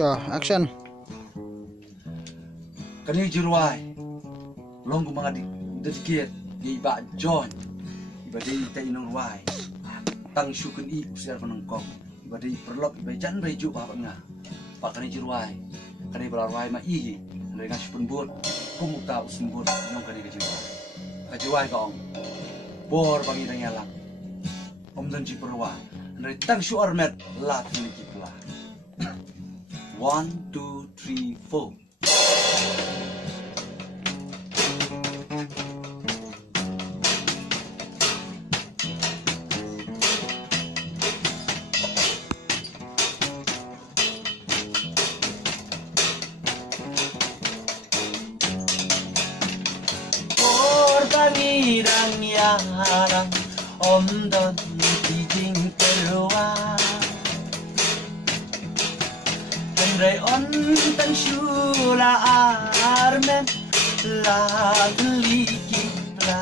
Action. Kani jiruai long ko mga dedicate iba John iba day tay nang ruai tang syukun I usiar panang kong iba day perlop iba jan bay ju pa nga pa kani jiruai kani belarwai ma I kani ngas pun bot kumukta usin bot nyong kani jiruai kong bor bangi nang yalang om dan ji perwa nari tang syu armet lat ni kitla 1 2 3 4 Orbanirang yarang omdon kijing terwa Henry on tan shula armen la likipla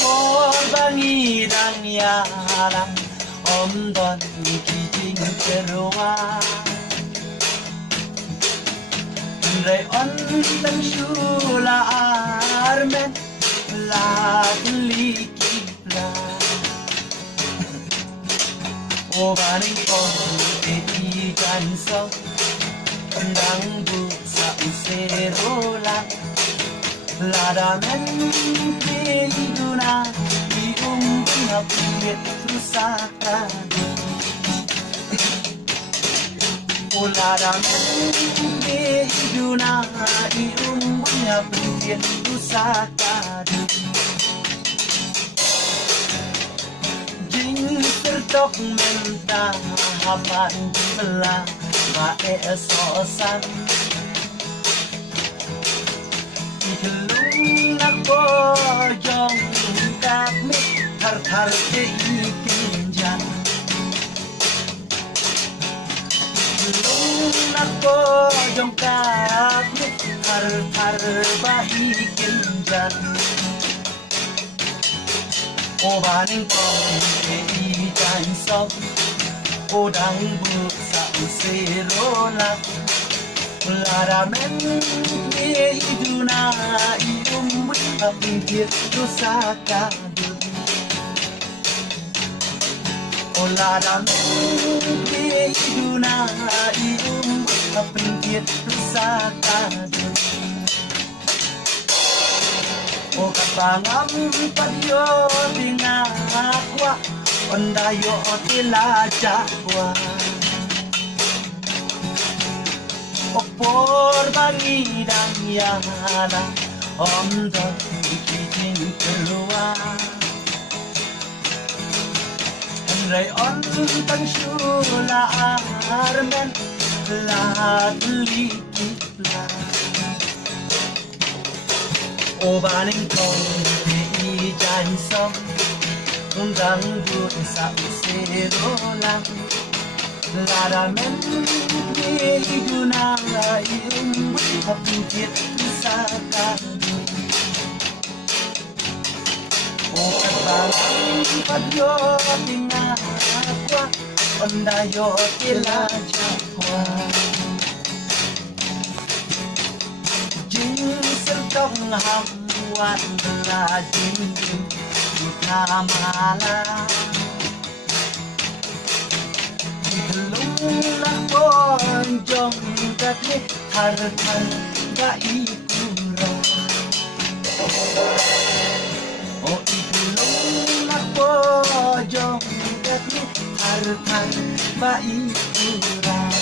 Orbanirang yarang omdon kijing terwa Rayon ng shula armen laklikipla O baning kong iikan sa Pandang sa usero lang Ladamen pido na Iyong pinapit rusakan Ladamen pido na Iyong pinapit rusakan Tertok menta hapan belah maesosan Ikelung nak bojong kami Tar-tar ke ikinjan Ikelung nak bojong kami Tar-tar ba ikinjan O baning kong iikan sok O dang buk sa usero lang Laramen iidu na iumbut Kapinggit ko sa kadul O laramen iidu na iumbut Kapinggit ko sa kadul O kapangam padyo tinakwa Ondayo tila jakwa O por bangidang yana Omdon ikiting keluar Rayon tang syula armen Lahat likipla O baning kong iikan som Undang but sa usero lang Laramen iidu na iyong kapinggit sa kadul O katalang padyo tinakwa Ondayo tila jakwa Sertong hamuan belajin kita malam Belum lah bonjong katli har-har ga ikurang Oh belum lah bonjong katli har-har ba ikurang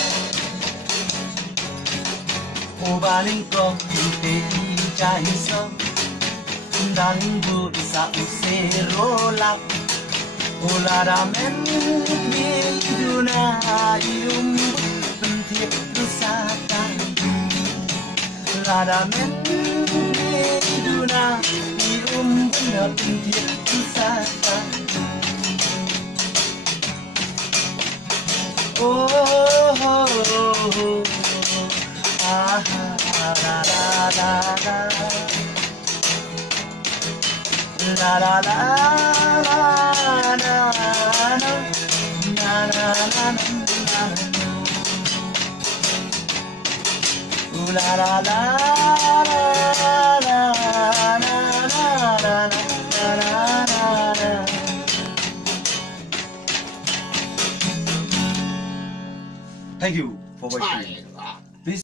O baling kong iikan sa Pandang sa usero lang O laramen iidu na iumbut Pentit rusakan Laramen iidu na iumbut Pentit rusakan Oh, oh, oh, oh. Ah, la la la la la la la la la la Ooh la la la la la la la la. Thank you for watching.